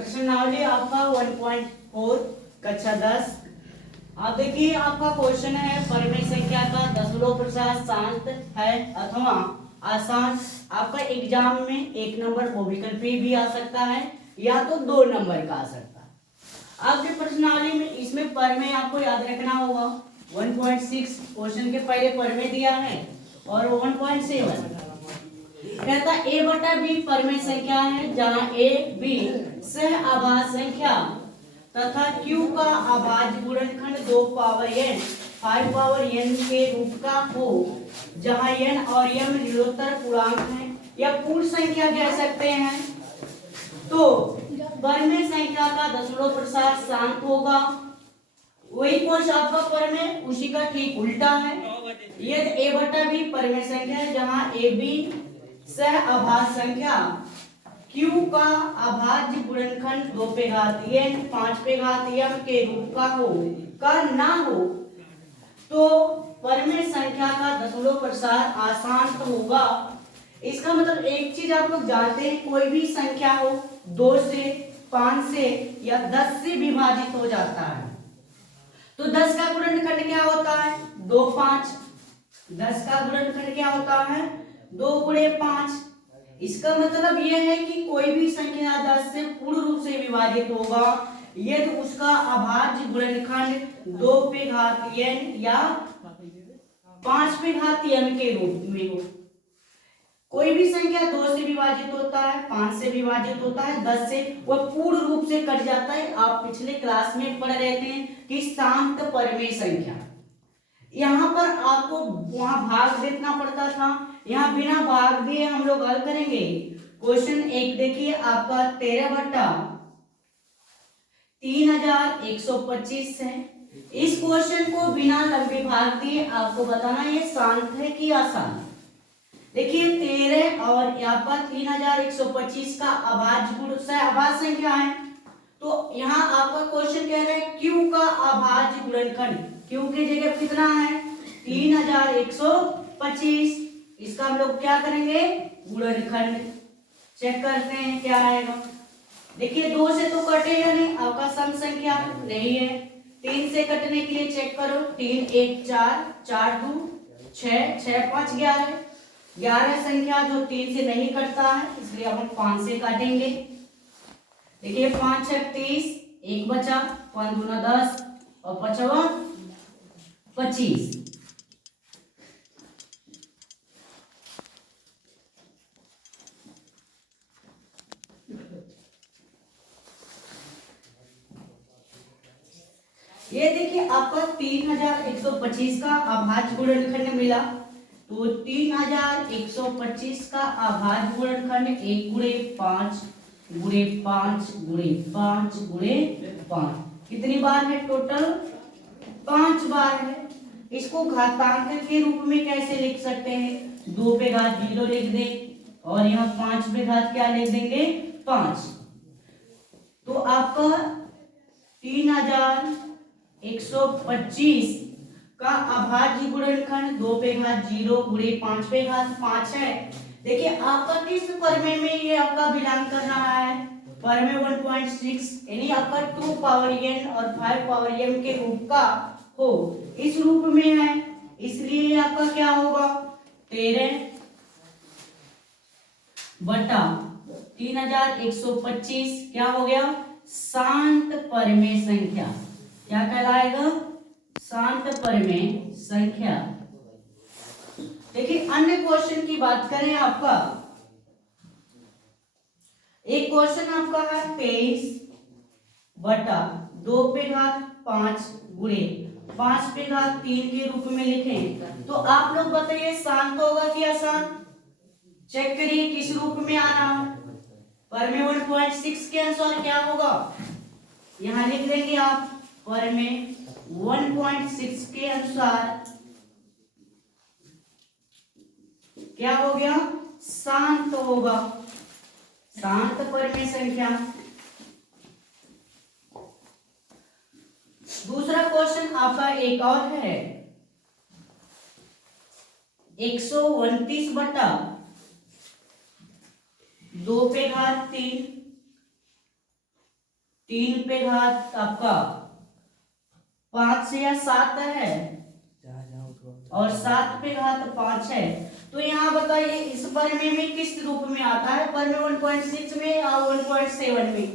प्रश्नावली आपका 1.4 कक्षा 10। आप देखिए आपका क्वेश्चन है परिमेय संख्या का दशमलव प्रसार शांत है अथवा आसान। आपका एग्जाम में 1 नंबर वो विकल्पी भी आ सकता है या तो 2 नंबर का आ सकता है। आपके प्रश्नावली में इसमें परिमेय आपको याद रखना होगा। 1.6 क्वेश्चन के पहले परिमेय दिया है और 1.7 कहता a बटा b परिमेय संख्या है जहां a b सह अभाज्य संख्या तथा q का अभाज्य गुणनखंड 2 पावर n 5 पावर n के रूप का हो जहां n और m ऋणोत्तर पूर्णांक है या पूर्ण संख्या कह सकते हैं। तो परिमेय संख्या का दशमलव प्रसार शांत होगा। वही क्वेश्चन आपका परिमेय उसी का ठीक उल्टा है। यदि a बटा b परिमेय संख्या है जहां a b सह अभाज्य संख्या q का अभाज्य गुणनखंड 2 पे घात n 5 पे घात m के रूप का हो का ना हो तो परिमेय संख्या का दशमलव प्रसार आसान होगा। इसका मतलब एक चीज आप लोग जानते हैं, कोई भी संख्या हो 2 से 5 से या 10 से विभाजित हो जाता है तो 10 का गुणनखंड क्या होता है 2 5। 10 का गुणनखंड क्या होता है 2 गुणे 5। इसका मतलब यह है कि कोई भी संख्या 10 से पूर्ण रूप से विभाजित होगा यदि उसका अभाज्य गुणनखंड 2 पे घात n या 5 पे घात m के रूप में हो। कोई भी संख्या 2 से विभाजित होता है 5 से विभाजित होता है 10 से वह पूर्ण रूप से कट जाता है। आप पिछले क्लास में पढ़ रहे थे कि शांत परिमेय संख्या, यहाँ पर आपको वहां भाग देना पड़ता था, यहाँ बिना भाग दिए हम लोग हल करेंगे। क्वेश्चन 1 देखिए आपका 13 बटा 3125 है। इस क्वेश्चन को बिना लंबे भाग दिए आपको बताना ये शांत है कि आसान। देखिए 13 और यहाँ पर 3125 का अभाज्य गुण से अभाज्य संख्या है तो यहाँ आपका क्वेश्चन कह रहा है q का अभाज्य गुणनखंड q की जगह कितना है 3125। इसका हम लोग क्या करेंगे गुणनखंड चेक करते हैं क्या आएगा। देखिए 2 से तो कटेगा नहीं, आपका सम संख्या नहीं है। 3 से कटने के लिए चेक करो 3 1 4 4 2 6 6 5 11 11 संख्या जो 3 से नहीं कटता है इसलिए हम 5 से काटेंगे। देखिए 5 6 30 1 बचा 5 दूना 10 और 5 25। ये देखिए आपका 3125 का अभाज्य गुणनखंड मिला तो 3125 का अभाज्य गुणनखंड 1 गुणे 5 गुणे 5 गुणे 5 गुणे 5 कितनी बार है टोटल 5 बार है। इसको घातांक के रूप में कैसे लिख सकते हैं 2 पे घात 0 लिख दे और यहाँ 5 पे घात क्या लिख देंगे 5। तो आपका 3125 का अभाज्य गुणनखंड 2 पे घात 0 गुणे 5 पे घात 5 है। देखिए आपका किस परिमेय में ये आपका बिलोंग कर रहा है परिमेय 1.6 यानी आपका 2 पावर n और 5 पावर m के रूप का हो इस रूप में है इसलिए आपका क्या होगा 13 बटा 3125 क्या हो गया शांत परिमेय संख्या। क्या कहलाएगा शांत परिमेय संख्या। देखिए अन्य क्वेश्चन की बात करें आपका एक क्वेश्चन आपका है 23 बटा 2 पे घात 5 गुणे 5 पे घात 3 के रूप में लिखें तो आप लोग बताइए शांत होगा कि आसान। चेक करिए किस रूप में आ रहा है परिमेय 1.6 के अनुसार क्या होगा यहां लिख देंगे आप परिमेय 1.6 के अनुसार क्या हो गया शांत होगा शांत परिमेय संख्या। दूसरा क्वेश्चन आपका एक और है 129 बटा 2 पे घात 3 3 पे घात आपका 5 से या 7 है और 7 पे घात 5 है। तो यहाँ बताइए इस परिमेय में किस रूप में आता है, परिमेय 1.6 में या 1.7 में।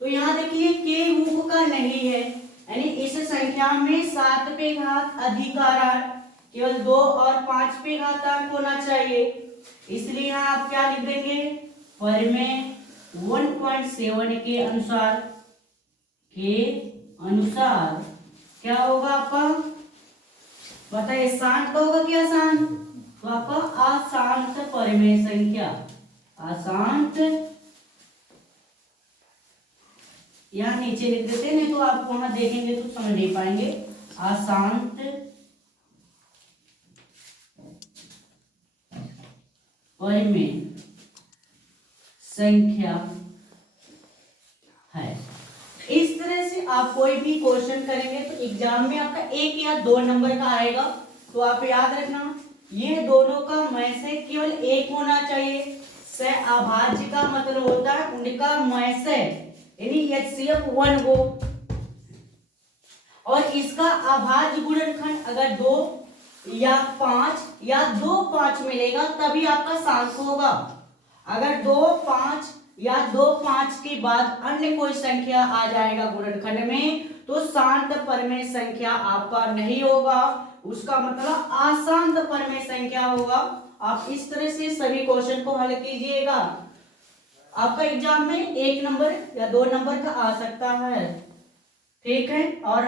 तो यहाँ देखिए के रूप का नहीं है, यानी इस संख्या में 7 पे घात अधिक आ रहा है, केवल 2 और 5 पे घातांक होना चाहिए, इसलिए यहाँ आप क्या लिख देंगे, परिमेय 1.7 के अनुसार क्या होगा आपका, बताइए शांत का होगा क्या अशांत, तो आपका अशांत परिमेय संख्या, अशांत, यहाँ नीचे लिख देते हैं, नहीं तो आप वहां देखेंगे तो समझ नहीं पाएंगे, अशांत परिमेय संख्या है। इस तरह से आप कोई भी क्वेश्चन करेंगे तो एग्जाम में आपका 1 या 2 नंबर का आएगा, तो आप याद रखना ये दोनों का मय से केवल 1 होना चाहिए। सहअभाज्य का मतलब होता है उनका मय से, यानी HCF 1 हो, और इसका अभाज्य गुणनखंड अगर 2 या 5 या 2 5 मिलेगा तभी आपका शांत होगा। अगर 2 5 या 2 5 के बाद अन्य कोई संख्या आ जाएगा गुणनखंड में तो शांत परिमेय संख्या आपका नहीं होगा, उसका मतलब अशांत परिमेय संख्या होगा। आप इस तरह से सभी क्वेश्चन को हल कीजिएगा, आपका एग्जाम में 1 नंबर या 2 नंबर का आ सकता है, ठीक है। और